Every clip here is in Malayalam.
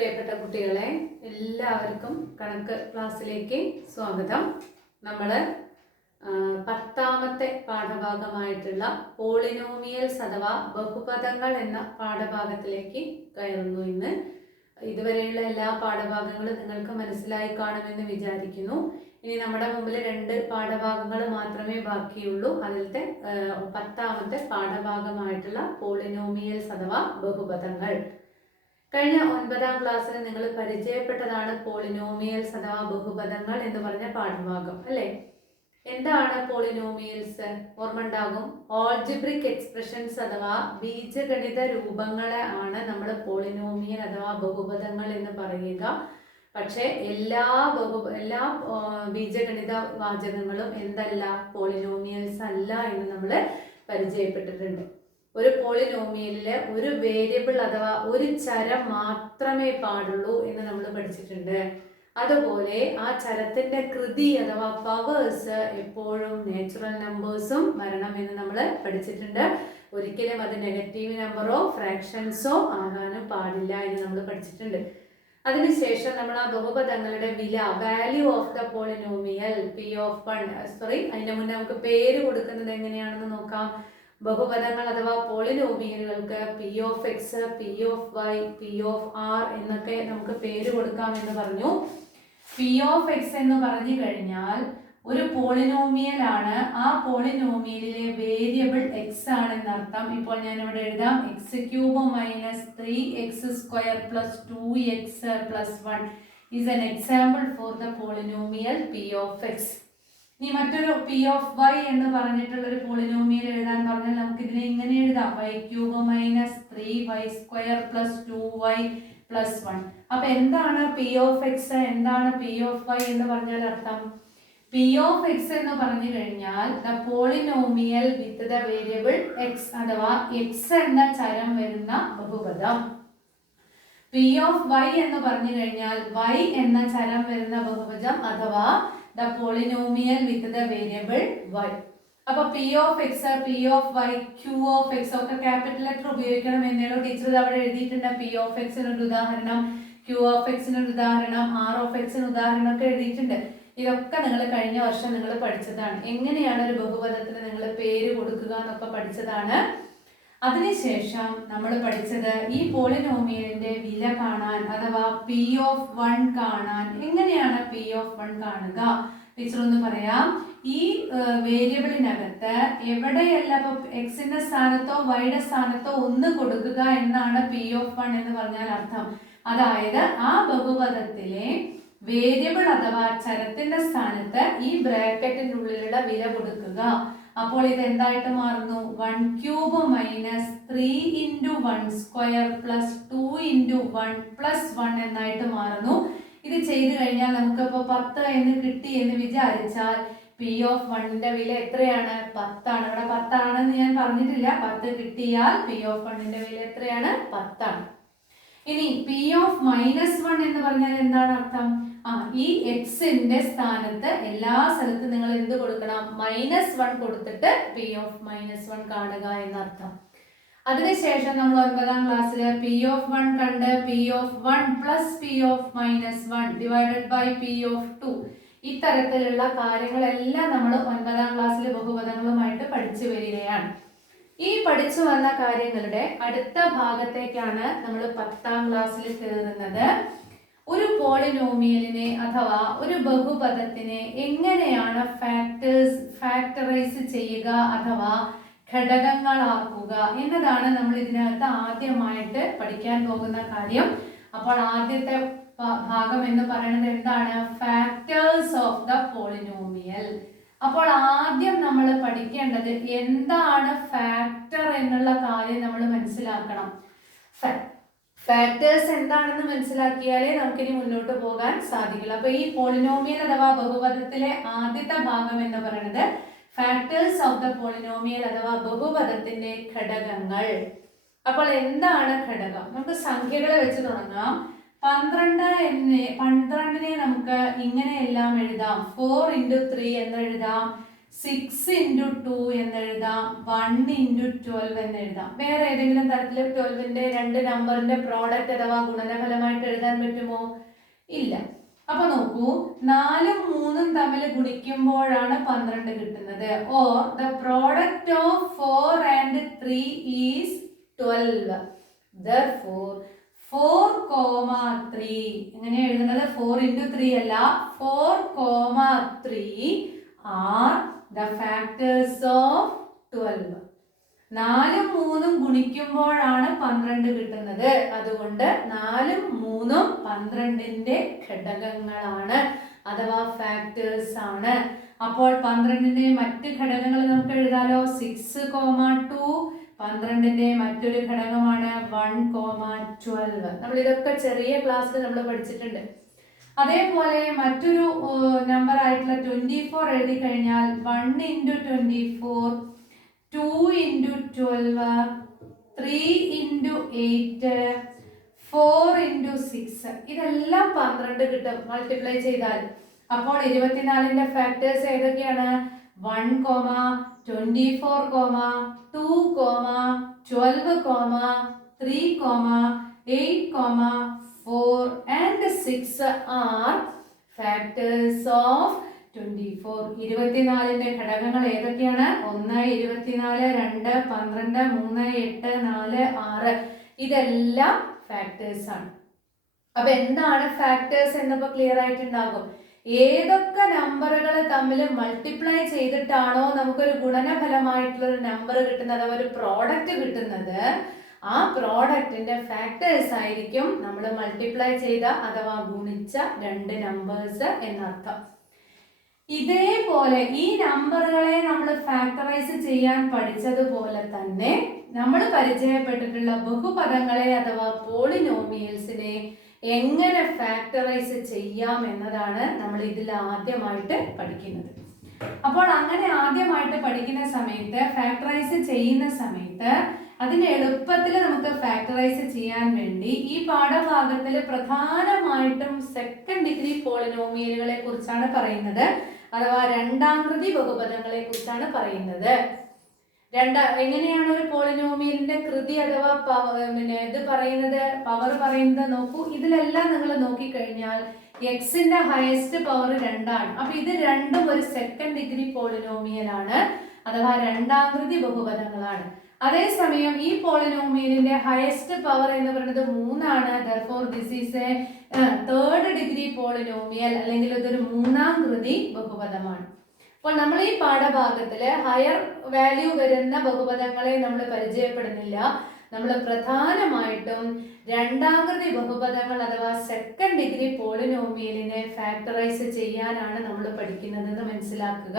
പ്രിയപ്പെട്ട കുട്ടികളെ, എല്ലാവർക്കും കണക്ക് ക്ലാസ്സിലേക്ക് സ്വാഗതം. നമ്മൾ 10ാമത്തെ പാഠഭാഗമായിട്ടുള്ള പോളിനോമിയൽസ് അഥവാ ബഹുപദങ്ങൾ എന്ന പാഠഭാഗത്തിലേക്ക് കയറുന്നു. ഇന്ന് ഇതുവരെയുള്ള എല്ലാ പാഠഭാഗങ്ങളും നിങ്ങൾക്ക് മനസ്സിലായി കാണുമെന്ന് വിചാരിക്കുന്നു. ഇനി നമ്മുടെ മുമ്പിൽ 2 പാഠഭാഗങ്ങൾ മാത്രമേ ബാക്കിയുള്ളൂ. അതിലത്തെ 10ാമത്തെ പാഠഭാഗമായിട്ടുള്ള പോളിനോമിയൽസ് അഥവാ ബഹുപദങ്ങൾ. കഴിഞ്ഞ 9ാം ക്ലാസ്സിൽ നിങ്ങൾ പരിചയപ്പെട്ടതാണ് പോളിനോമിയൽസ് അഥവാ ബഹുപദങ്ങൾ എന്ന് പറഞ്ഞ പാഠഭാഗം അല്ലേ? എന്താണ് പോളിനോമിയൽസ്? ഓർമ്മ ഉണ്ടാകും. ഓൾജിബ്രിക് എക്സ്പ്രഷൻസ് അഥവാ ബീജഗണിത രൂപങ്ങളെ ആണ് നമ്മൾ പോളിനോമിയൽ അഥവാ ബഹുപദങ്ങൾ എന്ന് പറയുക. പക്ഷെ എല്ലാ ബീജഗണിത വാചകങ്ങളും എന്തല്ല, പോളിനോമിയൽസ് അല്ല എന്ന് നമ്മൾ പരിചയപ്പെട്ടിട്ടുണ്ട്. ഒരു പോളിനോമിയലില് ഒരു വേരിയബിൾ അഥവാ ഒരു ചരം മാത്രമേ പാടുള്ളൂ എന്ന് നമ്മൾ പഠിച്ചിട്ടുണ്ട്. അതുപോലെ ആ ചരത്തിന്റെ കൃതി അഥവാ പവേഴ്സ് എപ്പോഴും നാച്ചുറൽ നമ്പേഴ്സും വരണം എന്ന് നമ്മൾ പഠിച്ചിട്ടുണ്ട്. ഒരിക്കലും അത് നെഗറ്റീവ് നമ്പറോ ഫ്രാക്ഷൻസോ ആകാനും പാടില്ല എന്ന് നമ്മൾ പഠിച്ചിട്ടുണ്ട്. അതിനുശേഷം നമ്മൾ ആ ബഹുപദങ്ങളുടെ വില, വാല്യൂ ഓഫ് ദ പോളിനോമിയൽ അതിന്റെ മുന്നേ നമുക്ക് പേര് കൊടുക്കുന്നത് എങ്ങനെയാണെന്ന് നോക്കാം. ബഹുപദങ്ങൾ അഥവാ പോളിനോമിയലുകൾക്ക് P of X, P of Y, P of R എന്നൊക്കെ നമുക്ക് പേര് കൊടുക്കാം എന്ന് പറഞ്ഞു. പി ഓഫ് എക്സ് എന്ന് പറഞ്ഞു കഴിഞ്ഞാൽ ഒരു പോളിനോമിയൽ ആണ്. ആ പോളിനോമിയലിലെ വേരിയബിൾ എക്സ് ആണെന്നർത്ഥം. ഇപ്പോൾ ഞാൻ ഇവിടെ എഴുതാം, X cube minus 3x² plus 2x plus 1 is an example for the polynomial P of X. ഇനി മറ്റൊരു പി ഓഫ് വൈ എന്ന് പറഞ്ഞിട്ടുള്ള ഒരു പോളിനോമിയൽ എഴുതാൻ പറഞ്ഞാൽ നമുക്ക് ഇതിനെ ഇങ്ങനെ എഴുതാം, y cube minus 3y² plus 2y plus 1. അപ്പൊ എന്താണ് പി ഓഫ് എക്സ്, എന്താണ് പി ഓഫ് വൈ എന്ന് പറഞ്ഞാൽ അർത്ഥം? പി ഓഫ് എക്സ് എന്ന് പറഞ്ഞു കഴിഞ്ഞാൽ the polynomial with the variable X അഥവാ എക്സ് എന്ന ചരം വരുന്ന ബഹുപദം. പി ഓഫ് വൈ എന്ന് പറഞ്ഞു കഴിഞ്ഞാൽ വൈ എന്ന ചരം വരുന്ന ബഹുപദം അഥവാ the polynomial with the variable y. അപ്പോൾ p of x, p of y, q of x ഒക്കെ ക്യാപിറ്റൽ ലെറ്റർ ഉപയോഗിക്കണം എന്നേളോ ടീച്ചർ അവിടെ എഴുതിയിട്ടുണ്ട്. p of x ന് ഒരു ഉദാഹരണം, q of x ന് ഒരു ഉദാഹരണം, r of x ന് ഉദാഹരണം ഒക്കെ എഴുതിയിട്ടുണ്ട്. ഇതൊക്കെ നിങ്ങൾ കഴിഞ്ഞ വർഷം നിങ്ങൾ പഠിച്ചതാണ്. എങ്ങനെയാണ് ഒരു ബഹുപദത്തിന് നിങ്ങൾ പേര് കൊടുക്കുക എന്നൊക്കെ പഠിച്ചതാണ്. അതിനുശേഷം നമ്മൾ പഠിച്ചത് ഈ പോളിനോമിയലിന്റെ വില കാണാൻ അഥവാ പി ഓഫ് 1 കാണാൻ എങ്ങനെയാണ് പി ഓഫ് 1 കാണുക. ടീച്ചർ ഒന്ന് പറയാം. ഈ വേരിയബിളിനകത്ത് എവിടെയല്ല, ഇപ്പൊ എക്സിന്റെ സ്ഥാനത്തോ വൈയുടെ സ്ഥാനത്തോ 1 കൊടുക്കുക എന്നാണ് പി ഓഫ് 1 എന്ന് പറഞ്ഞാൽ അർത്ഥം. അതായത് ആ ബഹുപദത്തിലെ വേരിയബിൾ അഥവാ ചരത്തിന്റെ സ്ഥാനത്ത് ഈ ബ്രാക്കറ്റിനുള്ളിലുള്ള വില കൊടുക്കുക. അപ്പോൾ ഇത് എന്തായിട്ട് മാറുന്നു? 1 ക്യൂബ് മൈനസ് 3 × 1² പ്ലസ് 2 × 1 പ്ലസ് 1 എന്നായിട്ട് മാറുന്നു. ഇത് ചെയ്തു കഴിഞ്ഞാൽ നമുക്കിപ്പോൾ 10 എന്ന് കിട്ടി എന്ന് വിചാരിച്ചാൽ പി ഓഫ് 1ന്റെ വില എത്രയാണ്? 10 ആണ്. ഇവിടെ 10 ആണെന്ന് ഞാൻ പറഞ്ഞിട്ടില്ല. 10 കിട്ടിയാൽ പി ഓഫ് 1ന്റെ വില എത്രയാണ്? 10 ആണ്. ഇനി പി ഓഫ് -1 എന്ന് പറഞ്ഞാൽ എന്താണ് അർത്ഥം? ഈ എക്സിന്റെ സ്ഥാനത്ത് എല്ലാ സ്ഥലത്തും നിങ്ങൾ എന്ത് കൊടുക്കണം? -1 കൊടുത്തിട്ട് പി ഓഫ് -1 കാണുക എന്നർത്ഥം. അതിനുശേഷം നമ്മൾ 9ാം ക്ലാസ്സിൽ പി ഓഫ് 1 കണ്ട് P of 1 plus P of -1 divided by P of 2 ഇത്തരത്തിലുള്ള കാര്യങ്ങളെല്ലാം നമ്മൾ 9ാം ക്ലാസ്സിൽ ബഹുപദങ്ങളുമായിട്ട് പഠിച്ചു വരികയാണ്. ഈ പഠിച്ചു വന്ന കാര്യങ്ങളുടെ അടുത്ത ഭാഗത്തേക്കാണ് നമ്മൾ 10ാം ക്ലാസ്സിൽ കയറുന്നത്. ഒരു പോളിനോമിയലിനെ അഥവാ ഒരു ബഹുപദത്തിനെ എങ്ങനെയാണ് ഫാക്ടറൈസ് ചെയ്യുക അഥവാ ഘടകങ്ങളാക്കുക എന്നതാണ് നമ്മൾ ഇതിനകത്ത് ആദ്യമായിട്ട് പഠിക്കാൻ പോകുന്ന കാര്യം. അപ്പോൾ ആദ്യത്തെ ഭാഗം എന്ന് പറയുന്നത് എന്താണ്? Factors of the polynomial. അപ്പോൾ ആദ്യം നമ്മൾ പഠിക്കേണ്ടത് എന്താണ് ഫാക്ടർ എന്നുള്ള കാര്യം നമ്മൾ മനസ്സിലാക്കണം. ഫാക്ടേഴ്സ് എന്താണെന്ന് മനസ്സിലാക്കിയാലേ നമുക്കിനി മുന്നോട്ട് പോകാൻ സാധിക്കില്ല. അപ്പൊ ഈ പോളിനോമിയൽ അഥവാ ബഹുപദത്തിലെ ആദ്യത്തെ ഭാഗം എന്ന് പറയുന്നത് ഫാക്ടേഴ്സ് ഓഫ് ദ പോളിനോമിയൽ അഥവാ ബഹുപദത്തിന്റെ ഘടകങ്ങൾ. അപ്പോൾ എന്താണ് ഘടകം? നമുക്ക് സംഖ്യകളെ വെച്ച് തുടങ്ങാം. 12നെ നമുക്ക് ഇങ്ങനെയെല്ലാം എഴുതാം. 4 × 3 എന്ന് എഴുതാം, 6 ഇൻറ്റു 2 എന്നെഴുതാം, 1 ഇൻറ്റു 12 എന്നെഴുതാം. വേറെ ഏതെങ്കിലും തരത്തിൽ 12ന്റെ രണ്ട് നമ്പറിന്റെ പ്രോഡക്റ്റ് അഥവാ ഗുണനഫലമായിട്ട് എഴുതാൻ പറ്റുമോ? ഇല്ല. അപ്പൊ നോക്കൂ, 4ഉം 3ഉം തമ്മിൽ ഗുണിക്കുമ്പോഴാണ് 12 കിട്ടുന്നത്. Or the product of 4 and 3 is 12. Therefore 4,3 എങ്ങനെ എഴുതുന്നത്? 4 ഇൻറ്റു 3 അല്ല, 4,3 ആർ the factors of 12. 4ഉം 3ഉം ഗുണിക്കുമ്പോഴാണ് 12 കിട്ടുന്നത്. അതുകൊണ്ട് 4ഉം 3ഉം 12ന്റെ ഘടകങ്ങളാണ് അഥവാ ഫാക്ടേഴ്സ് ആണ്. അപ്പോൾ 12ന്റെ മറ്റ് ഘടകങ്ങൾ നമുക്ക് എഴുതാലോ. 6,2 12ന്റെ മറ്റൊരു ഘടകമാണ് 1,12. നമ്മൾ ഇതൊക്കെ ചെറിയ ക്ലാസ്സിൽ നമ്മൾ പഠിച്ചിട്ടുണ്ട്. അതേപോലെ മറ്റൊരു നമ്പർ ആയിട്ടുള്ള 24 എഴുതി കഴിഞ്ഞാൽ 1 ഇൻറ്റു 24, 2 ഇൻറ്റു 12, 3 ഇൻറ്റു 8, 4 ഇൻറ്റു 6. ഇതെല്ലാം 12 കിട്ടും മൾട്ടിപ്ലൈ ചെയ്താൽ. അപ്പോൾ 24ന്റെ ഫാക്ടേഴ്സ് ഏതൊക്കെയാണ്? 1, 24, 2, 12, 3, 8, 4 and 6 are factors of 24. 24ന്റെ ഘടകങ്ങൾ ഏതൊക്കെയാണ്? 1, 24, 2, 12, 3, 8, 4, 6. ഇതെല്ലാം ഫാക്ടേഴ്സ് ആണ്. അപ്പൊ എന്താണ് ഫാക്ടേഴ്സ് എന്നിപ്പോ ക്ലിയർ ആയിട്ടുണ്ടാകും. ഏതൊക്കെ നമ്പറുകൾ തമ്മിൽ മൾട്ടിപ്ലൈ ചെയ്തിട്ടാണോ നമുക്കൊരു ഗുണനഫലമായിട്ടുള്ള ഒരു നമ്പർ കിട്ടുന്നത്, ഒരു പ്രോഡക്റ്റ് കിട്ടുന്നത്, ആ പ്രോഡക്റ്റിന്റെ ഫാക്ടേഴ്സ് ആയിരിക്കും നമ്മൾ മൾട്ടിപ്ലൈ ചെയ്ത അഥവാ ഗുണിച്ച രണ്ട് നമ്പേഴ്സ് എന്നർത്ഥം. ഇതേപോലെ ഈ നമ്പറുകളെ നമ്മൾ ഫാക്ടറൈസ് ചെയ്യാൻ പഠിച്ചതുപോലെ തന്നെ നമ്മൾ പരിചയപ്പെട്ടിട്ടുള്ള ബഹുപദങ്ങളെ അഥവാ പോളിനോമിയൽസിനെ എങ്ങനെ ഫാക്ടറൈസ് ചെയ്യാം എന്നതാണ് നമ്മൾ ഇതിൽ ആദ്യമായിട്ട് പഠിക്കുന്നത്. അപ്പോൾ അങ്ങനെ ആദ്യമായിട്ട് പഠിക്കുന്ന സമയത്ത്, ഫാക്ടറൈസ് ചെയ്യുന്ന സമയത്ത് അതിന് എളുപ്പത്തിൽ നമുക്ക് ഫാക്ടറൈസ് ചെയ്യാൻ വേണ്ടി ഈ പാഠഭാഗത്തിൽ പ്രധാനമായിട്ടും സെക്കൻഡ് ഡിഗ്രി പോളിനോമിയലുകളെ കുറിച്ചാണ് പറയുന്നത്, അഥവാ രണ്ടാംകൃതി ബഹുപദങ്ങളെ കുറിച്ചാണ് പറയുന്നത്. എങ്ങനെയാണ് ഒരു പോളിനോമിയലിന്റെ കൃതി അഥവാ ഇത് പറയുന്നത്, പവർ പറയുന്നത്? നോക്കൂ, ഇതിലെല്ലാം നിങ്ങൾ നോക്കിക്കഴിഞ്ഞാൽ എക്സിന്റെ ഹയസ്റ്റ് പവർ 2 ആണ്. അപ്പൊ ഇത് രണ്ടും ഒരു സെക്കൻഡ് ഡിഗ്രി പോളിനോമിയൽ ആണ്, അഥവാ രണ്ടാംകൃതി ബഹുപദങ്ങളാണ്. അതേസമയം ഈ പോളിനോമിയലിന്റെ ഹയസ്റ്റ് പവർ എന്ന് പറയുന്നത് 3 ആണ്. Therefore this is a third degree polynomial, അല്ലെങ്കിൽ ഇതൊരു മൂന്നാം കൃതി ബഹുപദമാണ്. അപ്പോൾ നമ്മൾ ഈ പാഠഭാഗത്തില് ഹയർ വാല്യൂ വരുന്ന ബഹുപദങ്ങളെ നമ്മൾ പരിചയപ്പെടുന്നില്ല. നമ്മൾ പ്രധാനമായിട്ടും രണ്ടാംകൃതി ബഹുപദങ്ങൾ അഥവാ സെക്കൻഡ് ഡിഗ്രി പോളിനോമിയലിനെ ഫാക്ടറൈസ് ചെയ്യാനാണ് നമ്മൾ പഠിക്കുന്നതെന്ന് മനസ്സിലാക്കുക.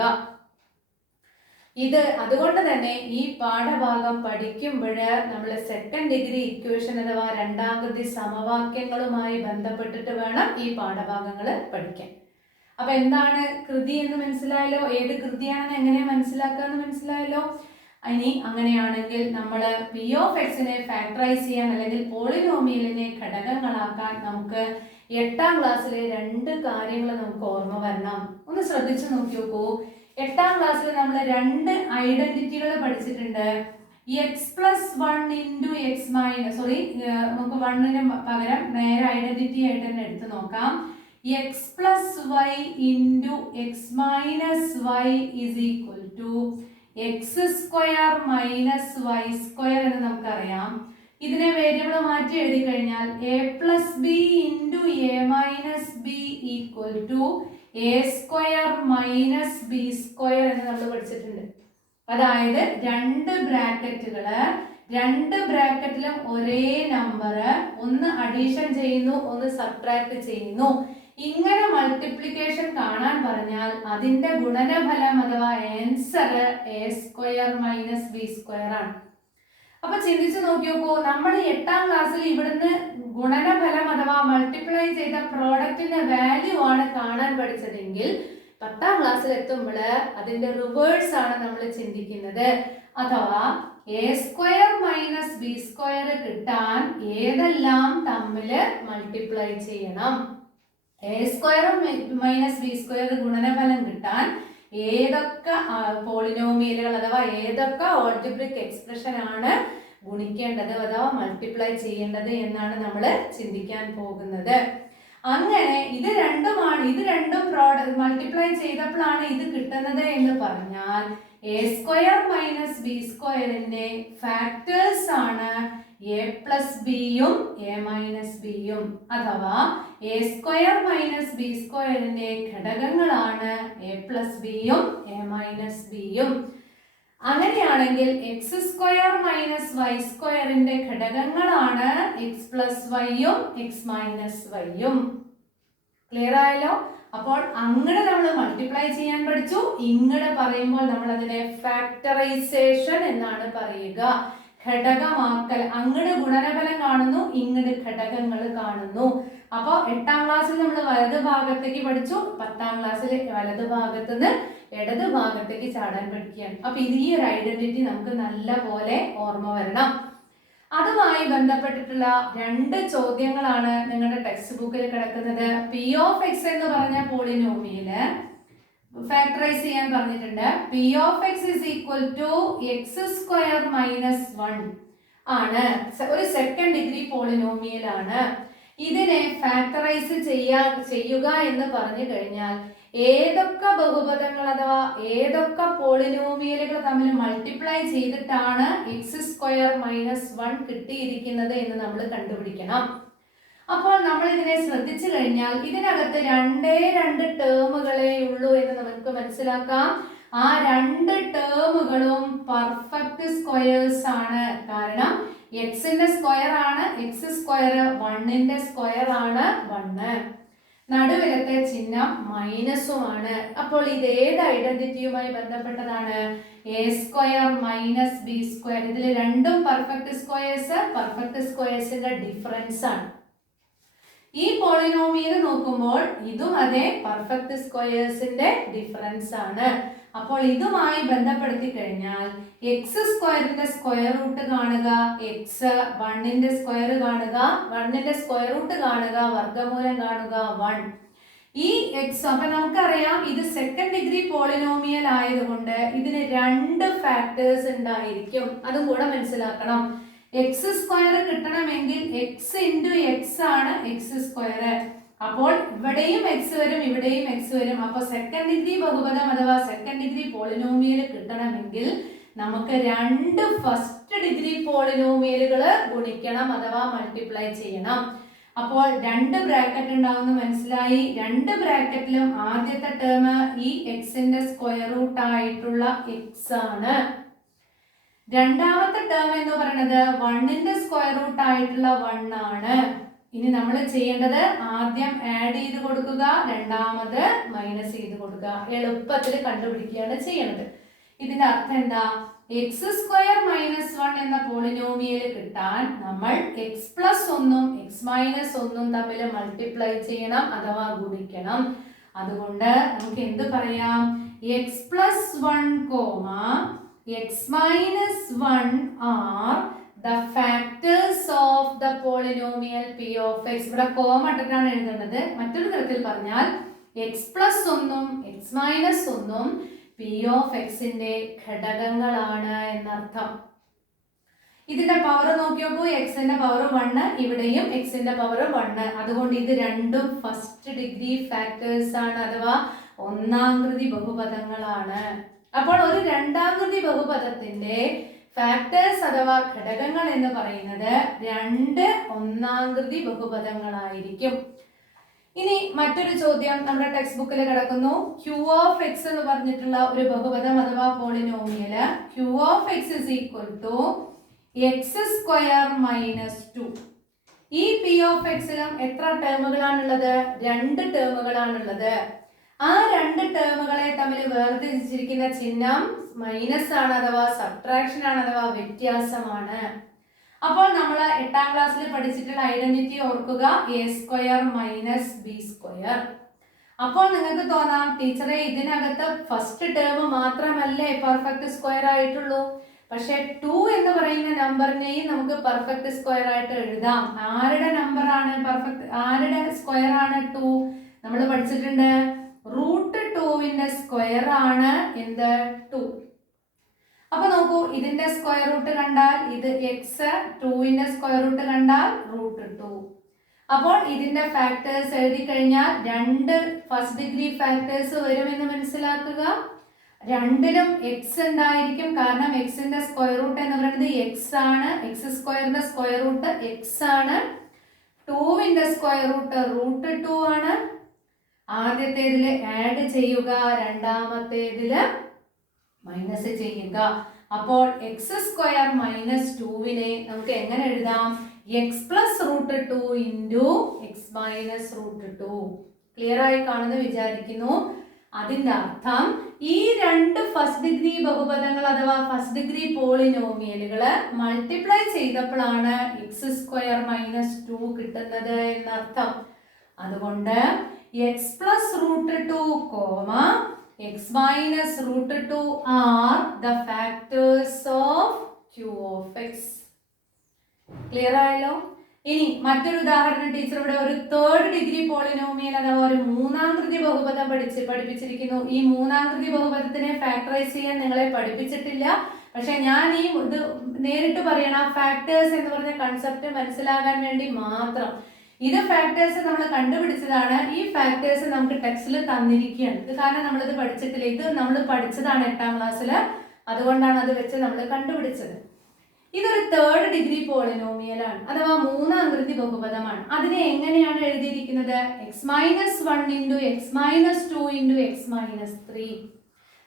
അതുകൊണ്ട് തന്നെ ഈ പാഠഭാഗം പഠിക്കുമ്പോൾ നമ്മൾ സെക്കൻഡ് ഡിഗ്രി ഇക്വേഷൻ അഥവാ രണ്ടാംകൃതി സമവാക്യങ്ങളുമായി ബന്ധപ്പെട്ടിട്ട് വേണം ഈ പാഠഭാഗങ്ങൾ പഠിക്കാൻ. അപ്പൊ എന്താണ് കൃതി എന്ന് മനസ്സിലായല്ലോ, ഏത് കൃതിയാണെന്ന് എങ്ങനെ മനസ്സിലാക്കാന്ന് മനസ്സിലായല്ലോ. ഇനി അങ്ങനെയാണെങ്കിൽ നമ്മൾ പി ഓഫ് എക്സിനെ ഫാക്ടറൈസ് ചെയ്യാൻ അല്ലെങ്കിൽ പോളിനോമിയലിനെ ഘടകങ്ങളാക്കാൻ നമുക്ക് 8ാം ക്ലാസ്സിലെ 2 കാര്യങ്ങൾ നമുക്ക് ഓർമ്മ വരണം. ഒന്ന് ശ്രദ്ധിച്ചു നോക്കി നോക്കൂ. 8ാം ക്ലാസ്സിൽ നമ്മൾ 2 ഐഡന്റിറ്റികൾ പഠിച്ചിട്ടുണ്ട്. x+1 ഇൻറ്റു എക്സ് മൈനസ്, നമുക്ക് 1ന് പകരം നേരെ ഐഡന്റിറ്റി ആയിട്ട് തന്നെ എടുത്ത് നോക്കാം. x+y into X minus Y is equal to x² minus y² എന്ന് നമുക്കറിയാം. ഇതിനെ വേരിയബിൾ മാറ്റി എഴുതി കഴിഞ്ഞാൽ a+b into a minus B equal to a² minus b² എന്ന് നമ്മൾ പഠിച്ചിട്ടുണ്ട്. അതായത് 2 ബ്രാക്കറ്റിലും ഒരേ നമ്പർ ഒന്ന് അഡീഷൻ ചെയ്യുന്നു, ഒന്ന് സബ്ട്രാക്ട് ചെയ്യുന്നു. ഇങ്ങനെ മൾട്ടിപ്ലിക്കേഷൻ കാണാൻ പറഞ്ഞാൽ അതിന്റെ ഗുണനഫലം അഥവാ ആൻസർ a² മൈനസ് b² ആണ്. അപ്പൊ ചിന്തിച്ചു നോക്കി നോക്കൂ, നമ്മൾ 8ാം ക്ലാസ്സിൽ ഇവിടുന്ന് ഗുണനഫലം അഥവാ മൾട്ടിപ്ലൈ ചെയ്ത പ്രോഡക്റ്റിന്റെ വാല്യൂ ആണ് കാണാൻ പഠിച്ചതെങ്കിൽ 10ാം ക്ലാസ്സിൽ എത്തുമ്പോൾ അതിന്റെ റിവേഴ്സ് ആണ് നമ്മൾ ചിന്തിക്കുന്നത്. അഥവാ a² മൈനസ് b² കിട്ടാൻ ഏതെല്ലാം തമ്മിൽ മൾട്ടിപ്ലൈ ചെയ്യണം? a² മൈനസ് b² ഗുണനഫലം കിട്ടാൻ ഏതൊക്കെ പോളിനോമിയലുകൾ അഥവാ ഏതൊക്കെ ഓൾജിബ്രിക് എക്സ്പ്രഷൻ ആണ് ഗുണിക്കേണ്ടത് അഥവാ മൾട്ടിപ്ലൈ ചെയ്യേണ്ടത് എന്നാണ് നമ്മൾ ചിന്തിക്കാൻ പോകുന്നത്. അങ്ങനെ ഇത് രണ്ടും പ്രോഡക്റ്റ് മൾട്ടിപ്ലൈ ചെയ്തപ്പോഴാണ് ഇത് കിട്ടുന്നത് എന്ന് പറഞ്ഞാൽ എ സ്ക്വയർ മൈനസ് ബി സ്ക്വയറിന്റെ ഫാക്ടേഴ്സ് ആണ് എ പ്ലസ് ബിയും എ മൈനസ് ബിയും, അഥവാ എ സ്ക്വയർ മൈനസ് ബി സ്ക്വയറിന്റെ ഘടകങ്ങളാണ് എ പ്ലസ് ബിയും എ മൈനസ് ബിയും. അങ്ങനെയാണെങ്കിൽ എക്സ് സ്ക്വയർ മൈനസ് വൈ സ്ക്വയറിന്റെ ഘടകങ്ങളാണ് എക്സ് പ്ലസ് വൈയും എക്സ് മൈനസ് വൈയും. ക്ലിയർ ആയല്ലോ? അപ്പോൾ അങ്ങടെ നമ്മൾ മൾട്ടിപ്ലൈ ചെയ്യാൻ പഠിച്ചു. ഇങ്ങടെ പറയുമ്പോൾ നമ്മൾ അതിനെ ഫാക്ടറൈസേഷൻ എന്നാണ് പറയുക, ഘടകമാക്കൽ. അങ്ങട് ഗുണനഫലം കാണുന്നു, ഇങ്ങട് ഘടകങ്ങൾ കാണുന്നു. അപ്പോൾ 8ാം ക്ലാസ്സിൽ നമ്മൾ വലത് ഭാഗത്തേക്ക് പഠിച്ചു, 10ാം ക്ലാസ്സിൽ വലത് ഭാഗത്തുനിന്ന് ഇടത് ഭാഗത്തേക്ക് ചാടാൻ പഠിക്കുകയാണ്. അപ്പൊ ഇത് ഈ ഒരു ഐഡന്റിറ്റി നമുക്ക് നല്ല പോലെ ഓർമ്മ വരണം. അതുമായി ബന്ധപ്പെട്ടിട്ടുള്ള 2 ചോദ്യങ്ങളാണ് നിങ്ങളുടെ ടെക്സ്റ്റ് ബുക്കിൽ കിടക്കുന്നത്. പി ഓഫ് എക്സ് എന്ന് പറഞ്ഞ പോളിനോമിയല് ഫാക്ടറൈസ് ചെയ്യാൻ പറഞ്ഞിട്ടുണ്ട്. P of X is equal to X square minus 1 ആണ്, ഒരു സെക്കൻഡ് ഡിഗ്രി പോളിനോമിയൽ ആണ്. ഇതിനെ ഫാക്ടറൈസ് ചെയ്യുക എന്ന് പറഞ്ഞു കഴിഞ്ഞാൽ ഏതൊക്കെ ബഹുപദങ്ങൾ അഥവാ ഏതൊക്കെ പോളിനോമിയലുകൾ തമ്മിൽ മൾട്ടിപ്ലൈ ചെയ്തിട്ടാണ് എക്സ് സ്ക്വയർ മൈനസ് 1 കിട്ടിയിരിക്കുന്നത് എന്ന് നമ്മൾ കണ്ടുപിടിക്കണം. അപ്പോൾ നമ്മൾ ഇതിനെ ശ്രദ്ധിച്ചു കഴിഞ്ഞാൽ ഇതിനകത്ത് 2 ടേമുകളേ ഉള്ളൂ എന്ന് നമുക്ക് മനസ്സിലാക്കാം. ആ 2 ടേമുകളും പെർഫെക്റ്റ് സ്ക്വയേഴ്സ് ആണ്. കാരണം എക്സിന്റെ സ്ക്വയർ ആണ് എക്സ് സ്ക്വയർ, 1ന്റെ സ്ക്വയർ ആണ് 1. നടുവിലത്തെ ചിഹ്നം മൈനസുമാണ്. അപ്പോൾ ഇത് ഏത് ഐഡന്റിറ്റിയുമായി ബന്ധപ്പെട്ടതാണ്? A square minus B square. ഇതിൽ രണ്ടും പെർഫെക്റ്റ് സ്ക്വയേഴ്സിന്റെ ഡിഫറൻസ് ആണ്. ഈ പോളിനോമിയൽ നോക്കുമ്പോൾ ഇതും അതേ പെർഫെക്റ്റ് സ്ക്വയേഴ്സിന്റെ ഡിഫറൻസ് ആണ്. അപ്പോൾ ഇതുമായി ബന്ധപ്പെടുത്തി കഴിഞ്ഞാൽ എക്സ് സ്ക്വയറിന്റെ സ്ക്വയർ റൂട്ട് കാണുക, എക്സ് 1ന്റെ സ്ക്വയർ കാണുക, 1ന്റെ സ്ക്വയർ റൂട്ട് കാണുക, വർഗ്ഗമൂലം കാണുക 1. ഈ എക്സ് അപ്പൊ നമുക്കറിയാം ഇത് സെക്കൻഡ് ഡിഗ്രി പോളിനോമിയൽ ആയതുകൊണ്ട് ഇതിന് 2 ഫാക്ടേഴ്സ് ഉണ്ടായിരിക്കും. അതും കൂടെ മനസ്സിലാക്കണം. എക്സ് സ്ക്വയർ കിട്ടണമെങ്കിൽ എക്സ് ഇൻറ്റു എക്സ് ആണ് എക്സ് സ്ക്വയർ. അപ്പോൾ ഇവിടെയും എക്സ് വരും, ഇവിടെയും എക്സ് വരും. അപ്പൊ സെക്കൻഡ് ഡിഗ്രി ബഹുപദം അഥവാ സെക്കൻഡ് ഡിഗ്രി പോളിനോമിയൽ കിട്ടണമെങ്കിൽ നമുക്ക് 2 ഫസ്റ്റ് ഡിഗ്രി പോളിനോമിയലുകൾ ഗുണിക്കണം അഥവാ മൾട്ടിപ്ലൈ ചെയ്യണം. അപ്പോൾ 2 ബ്രാക്കറ്റ് ഉണ്ടാവുമെന്ന് മനസ്സിലായി. 2 ബ്രാക്കറ്റിലും ആദ്യത്തെ ടേം ഈ എക്സിന്റെ സ്ക്വയർ റൂട്ട് ആയിട്ടുള്ള എക്സ് ആണ്. രണ്ടാമത്തെ ടേം എന്ന് പറയുന്നത് 1ന്റെ സ്ക്വയർ റൂട്ട് ആയിട്ടുള്ള 1 ആണ്. ഇനി നമ്മൾ ചെയ്യേണ്ടത് ആദ്യം ആഡ് ചെയ്ത് കൊടുക്കുക, രണ്ടാമത് മൈനസ് ചെയ്ത് കൊടുക്കുക. എളുപ്പത്തിൽ കണ്ടുപിടിക്കുകയാണ് ചെയ്യേണ്ടത്. ഇതിന്റെ അർത്ഥം എന്താ? എക്സ് സ്ക്വയർ മൈനസ് 1 എന്ന പോളിനോമിയൽ കിട്ടാൻ നമ്മൾ എക്സ് പ്ലസ് 1ഉം എക്സ് മൈനസ് 1ഉം തമ്മിൽ മൾട്ടിപ്ലൈ ചെയ്യണം അഥവാ ഗുണിക്കണം. അതുകൊണ്ട് നമുക്ക് എന്ത് പറയാം? X plus 1, X minus 1 are the factors of the polynomial p of x. ഇവിടെ കോമ ഇട്ടിട്ടാണ് എഴുതുന്നത്. മറ്റൊരു തരത്തിൽ പറഞ്ഞാൽ എക്സ് പ്ലസ് 1ഉം എക്സ് മൈനസ് 1ഉം പി ഓഫ് എക്സിന്റെ ഘടകങ്ങളാണ് എന്നർത്ഥം. ഇതിന്റെ പവർ നോക്കി നോക്കൂ. എക്സിന്റെ പവർ 1, ഇവിടെയും എക്സിന്റെ പവർ 1. അതുകൊണ്ട് ഇത് രണ്ടും ഫസ്റ്റ് ഡിഗ്രി ഫാക്ടേഴ്സ് ആണ് അഥവാ ഒന്നാംകൃതി ബഹുപദങ്ങളാണ്. അപ്പോൾ ഒരു രണ്ടാംകൃതി ബഹുപദത്തിന്റെ ഫാക്ടേഴ്സ് അഥവാ ഘടകങ്ങൾ എന്ന് പറയുന്നത് 2 ഒന്നാംകൃതി ബഹുപദങ്ങളായിരിക്കും. ഇനി മറ്റൊരു ചോദ്യം നമ്മുടെ ടെക്സ്റ്റ് ബുക്കിൽ കിടക്കുന്നു. ക്യൂ ഓഫ് എക്സ് എന്ന് പറഞ്ഞിട്ടുള്ള ഒരു ബഹുപദം അഥവാ polynomial Q of X is equal to X square minus 2. ഈ പി ഓഫ് എക്സിലും എത്ര ടേമുകളാണുള്ളത്? 2 ടേമുകളാണുള്ളത്. ആ 2 ടേമുകളെ തമ്മിൽ വേർതിരിച്ചിരിക്കുന്ന ചിഹ്നം മൈനസ് ആണ് അഥവാ സബ്ട്രാക്ഷൻ ആണ് അഥവാ വ്യത്യാസമാണ്. അപ്പോൾ നമ്മൾ 8ാം ക്ലാസ്സിൽ പഠിച്ചിട്ടുള്ള ഐഡന്റിറ്റി ഓർക്കുക, A square minus B square. അപ്പോൾ നിങ്ങൾക്ക് തോന്നാം ടീച്ചറെ ഇതിനകത്ത് ഫസ്റ്റ് ടേം മാത്രമല്ലേ പെർഫെക്റ്റ് സ്ക്വയർ ആയിട്ടുള്ളൂ. പക്ഷെ 2 എന്ന് പറയുന്ന നമ്പറിനെയും നമുക്ക് പെർഫെക്റ്റ് സ്ക്വയർ ആയിട്ട് എഴുതാം. ആരുടെ നമ്പർ ആണ് പെർഫെക്റ്റ്? ആരുടെ സ്ക്വയർ ആണ് 2? നമ്മൾ പഠിച്ചിട്ടുണ്ട് റൂട്ട് 2 2ന്റെ സ്ക്വയർ ആണ് എന്ത് 2. അപ്പൊ നോക്കൂ, ഇതിന്റെ സ്ക്വയർ റൂട്ട് കണ്ടാൽ ഇത് എക്സ്, 2ന്റെ സ്ക്വയർ റൂട്ട് കണ്ടാൽ √2. അപ്പോൾ ഇതിന്റെ ഫാക്ടേഴ്സ് എഴുതി കഴിഞ്ഞാൽ രണ്ട് ഫസ്റ്റ് ഡിഗ്രി ഫാക്ടേഴ്സ് വരുമെന്ന് മനസ്സിലാക്കുക. രണ്ടിലും എക്സ് ഉണ്ടായിരിക്കും, കാരണം എക്സിന്റെ സ്ക്വയർ റൂട്ട് എന്ന് പറയുന്നത് എക്സ് ആണ്. എക്സ് സ്ക്വയറിന്റെ സ്ക്വയർ റൂട്ട് എക്സ് ആണ്. 2ന്റെ സ്ക്വയർ റൂട്ട് √2 ആണ്. ആദ്യത്തേതിൽ ആഡ് ചെയ്യുക, രണ്ടാമത്തേതില് മൈനസ് ചെയ്യുക. അപ്പോൾ എക്സ് സ്ക്വയർ മൈനസ് 2വിനെ നമുക്ക് എങ്ങനെ എഴുതാം? X plus √2 into X minus √2. Clear ആയി കാണുന്നു വിചാരിക്കുന്നു. അതിന്റെ അർത്ഥം ഈ രണ്ട് ഫസ്റ്റ് ഡിഗ്രി ബഹുപദങ്ങൾ അഥവാ ഫസ്റ്റ് ഡിഗ്രി പോളിനോമിയലുകൾ മൾട്ടിപ്ലൈ ചെയ്തപ്പോഴാണ് എക്സ് സ്ക്വയർ മൈനസ് 2 കിട്ടുന്നത് എന്നർത്ഥം. അതുകൊണ്ട് X plus √2 comma X minus √2 are the factors of Q of X. Clear ആയല്ലോ? ഇനി മറ്റൊരു ഉദാഹരണം ടീച്ചർ ഇവിടെ ഒരു തേർഡ് ഡിഗ്രി പോളിനോമിയൽ അഥവാ ഒരു മൂന്നാംകൃതി ബഹുപദം പഠിപ്പിച്ചിരിക്കുന്നു. ഈ മൂന്നാംകൃതി ബഹുപദത്തിനെ ഫാക്ടറൈസ് ചെയ്യാൻ നിങ്ങളെ പഠിപ്പിച്ചിട്ടില്ല. പക്ഷെ ഞാൻ ഈ ഇത് നേരിട്ട് പറയണം, ഫാക്ടേഴ്സ് എന്ന് പറഞ്ഞ കൺസെപ്റ്റ് മനസ്സിലാകാൻ വേണ്ടി മാത്രം. ഇത് ഫാക്ടേഴ്സ് നമ്മൾ കണ്ടുപിടിച്ചതാണ്. ഈ ഫാക്ടേഴ്സ് നമുക്ക് ടെക്സ്റ്റിൽ തന്നിരിക്കുകയാണ്. ഇത് കാരണം നമ്മളിത് പഠിച്ചിട്ടില്ല. ഇത് നമ്മൾ പഠിച്ചതാണ് 8ാം ക്ലാസ്സിൽ. അതുകൊണ്ടാണ് അത് വെച്ച് നമ്മൾ കണ്ടുപിടിച്ചത്. ഇതൊരു തേർഡ് ഡിഗ്രി പോളിനോമിയലാണ് അഥവാ മൂന്നാംകൃതി ബഹുപദമാണ്. അതിനെ എങ്ങനെയാണ് എഴുതിയിരിക്കുന്നത്? x-1 into x-2 into x-3.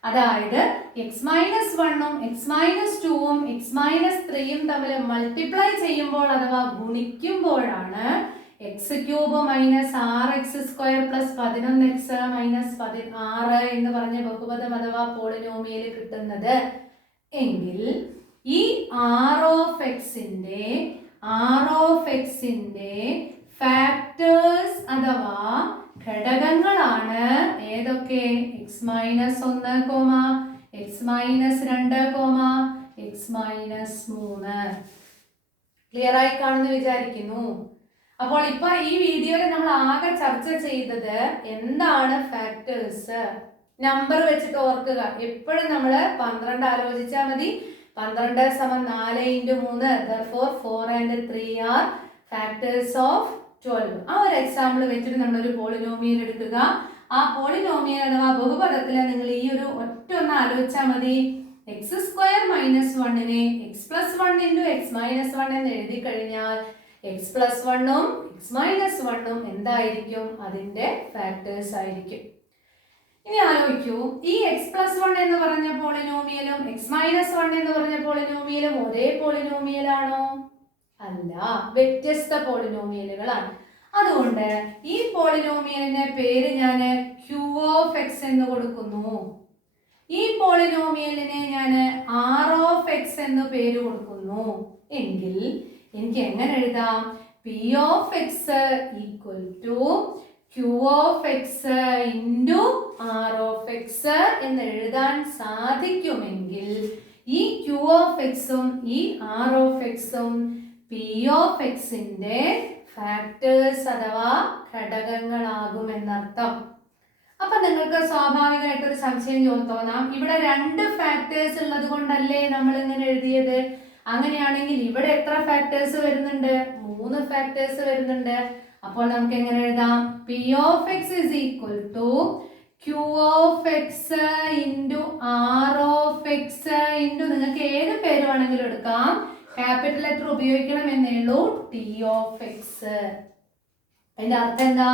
അതായത് x-1ഉം x-2ഉം x-3യും തമ്മിൽ മൾട്ടിപ്ലൈ ചെയ്യുമ്പോൾ അഥവാ ഗുണിക്കുമ്പോഴാണ് x³ minus 6x² plus 11x minus 16 എന്ന് പറഞ്ഞ ബഹുപദം അഥവാ പോളിനോമിയൽ കിട്ടുന്നത് എങ്കിൽ ഈ r ഓഫ് എക്സിന്റെ ഫാക്ടേഴ്സ് അഥവാ ഘടകങ്ങളാണ് ഏതൊക്കെ? x-1, x-2, x-3. ക്ലിയർ ആയി കാണുന്നു വിചാരിക്കുന്നു. അപ്പോൾ ഇപ്പൊ ഈ വീഡിയോയിൽ നമ്മൾ ആകെ ചർച്ച ചെയ്തത് എന്താണ് ഫാക്ടേഴ്സ്. നമ്പർ വെച്ചിട്ട് ഓർക്കുക. എപ്പോഴും നമ്മൾ 12 ആലോചിച്ചാൽ മതി. 12 = 4 × 3. Therefore 4 and 3 are factors of 12. ആ ഒരു എക്സാമ്പിൾ വെച്ചിട്ട് നമ്മൾ ഒരു പോളിനോമിയൽ എടുക്കുക. ആ പോളിനോമിയൽ അഥവാ ബഹുപദത്തിൽ നിങ്ങൾ ഈ ഒരു ഒറ്റ ഒന്ന് ആലോചിച്ചാൽ മതി. x² - 1നെ x+1 × x-1 എന്ന് എഴുതി കഴിഞ്ഞാൽ x+1ഉം x-1ഉം എന്തായിരിക്കും? അതിന്റെ ഫാക്ടേഴ്സ് ആയിരിക്കും. ഇനി ആലോചിക്കൂ, ഈ x+1 എന്ന് പറഞ്ഞ പോളിനോമിയലും x-1 എന്ന് പറഞ്ഞ പോളിനോമിയലും ഒരേ പോളിനോമിയലാണോ? അല്ല, വ്യത്യസ്ത പോളിനോമിയലുകളാണ്. അതുകൊണ്ട് ഈ പോളിനോമിയലിന്റെ പേര് ഞാൻ q ഓഫ് x എന്ന് കൊടുക്കുന്നു. ഈ പോളിനോമിയലിനെ ഞാൻ r ഓഫ് x എന്ന് പേര് കൊടുക്കുന്നു. എങ്കിൽ എനിക്ക് എങ്ങനെ എഴുതാം? p of x equal to q of x into r of x എന്ന് എഴുതാൻ സാധിക്കുമെങ്കിൽ ഈ q ഓഫ് എക്സും ഈ r ഓഫ് എക്സും p ഓഫ് എക്സിന്റെ ഫാക്ടേഴ്സ് അഥവാ ഘടകങ്ങളാകുമെന്നർത്ഥം. അപ്പൊ നിങ്ങൾക്ക് സ്വാഭാവികമായിട്ടൊരു സംശയം തോന്നാം, ഇവിടെ 2 ഫാക്ടേഴ്സ് ഉള്ളത് കൊണ്ടല്ലേ നമ്മൾ ഇങ്ങനെ എഴുതിയത്? അങ്ങനെയാണെങ്കിൽ ഇവിടെ എത്ര ഫാക്ടേഴ്സ് വരുന്നുണ്ട്? 3 ഫാക്ടേഴ്സ് വരുന്നുണ്ട്. അപ്പോൾ നമുക്ക് എങ്ങനെ എഴുതാം? p of x is equal to q of x into r of x into നിങ്ങൾക്ക് ഏത് പേര് വേണമെങ്കിലും എടുക്കാം, ക്യാപിറ്റൽ ലെറ്റർ ഉപയോഗിക്കണം എന്നേ ഉള്ളൂ, t ഓഫ് x. അതിന്റെ അർത്ഥം എന്താ?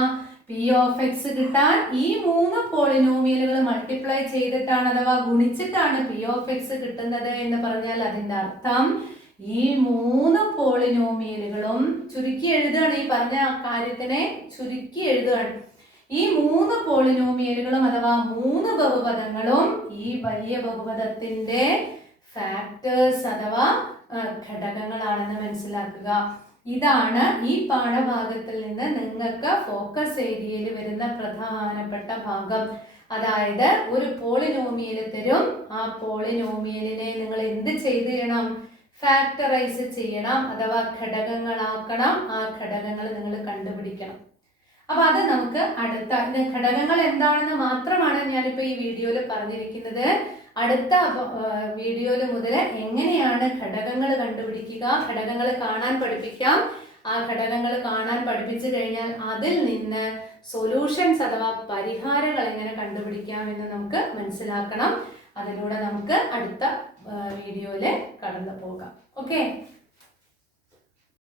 p ഓഫ് x കിട്ടാൻ ഈ 3 പോളിനോമിയലുകൾ മൾട്ടിപ്ലൈ ചെയ്തിട്ടാണ് അഥവാ ഗുണിച്ചിട്ടാണ് p ഓഫ് x കിട്ടുന്നത് എന്ന് പറഞ്ഞാൽ അതിന്റെ അർത്ഥം ഈ 3 പോളിനോമിയലുകളും ചുരുക്കി എഴുതുകയാണ്. ഈ പറഞ്ഞ കാര്യത്തിനെ ചുരുക്കി എഴുതുകയാണ്. ഈ 3 പോളിനോമിയലുകളും അഥവാ 3 ബഹുപദങ്ങളും ഈ വലിയ ബഹുപദത്തിന്റെ ഫാക്ടേഴ്സ് അഥവാ ഘടകങ്ങളാണെന്ന് മനസ്സിലാക്കുക. ഇതാണ് ഈ പാഠഭാഗത്തിൽ നിന്ന് നിങ്ങൾക്ക് ഫോക്കസ് ഏരിയയിൽ വരുന്ന പ്രധാനപ്പെട്ട ഭാഗം. അതായത് ഒരു പോളിനോമിയൽ തരും, ആ പോളിനോമിയലിനെ നിങ്ങൾ എന്ത് ചെയ്യണം? ഫാക്ടറൈസ് ചെയ്യണം അഥവാ ഘടകങ്ങളാക്കണം. ആ ഘടകങ്ങൾ നിങ്ങൾ കണ്ടുപിടിക്കണം. അപ്പൊ അത് നമുക്ക് അടുത്ത ഘടകങ്ങൾ എന്താണെന്ന് മാത്രമാണ് ഞാനിപ്പോ ഈ വീഡിയോയിൽ പറഞ്ഞിരിക്കുന്നത്. അടുത്ത വീഡിയോയിൽ മുതൽ എങ്ങനെയാണ് ഘടകങ്ങൾ കണ്ടുപിടിക്കുക, ഘടകങ്ങൾ കാണാൻ പഠിപ്പിക്കാം. ആ ഘടകങ്ങൾ കാണാൻ പഠിപ്പിച്ചു കഴിഞ്ഞാൽ അതിൽ നിന്ന് സൊല്യൂഷൻസ് അഥവാ പരിഹാരങ്ങൾ എങ്ങനെ കണ്ടുപിടിക്കാം എന്ന് നമുക്ക് മനസ്സിലാക്കണം. അതിലൂടെ നമുക്ക് അടുത്ത വീഡിയോയിൽ കടന്നു പോകാം. ഓക്കെ.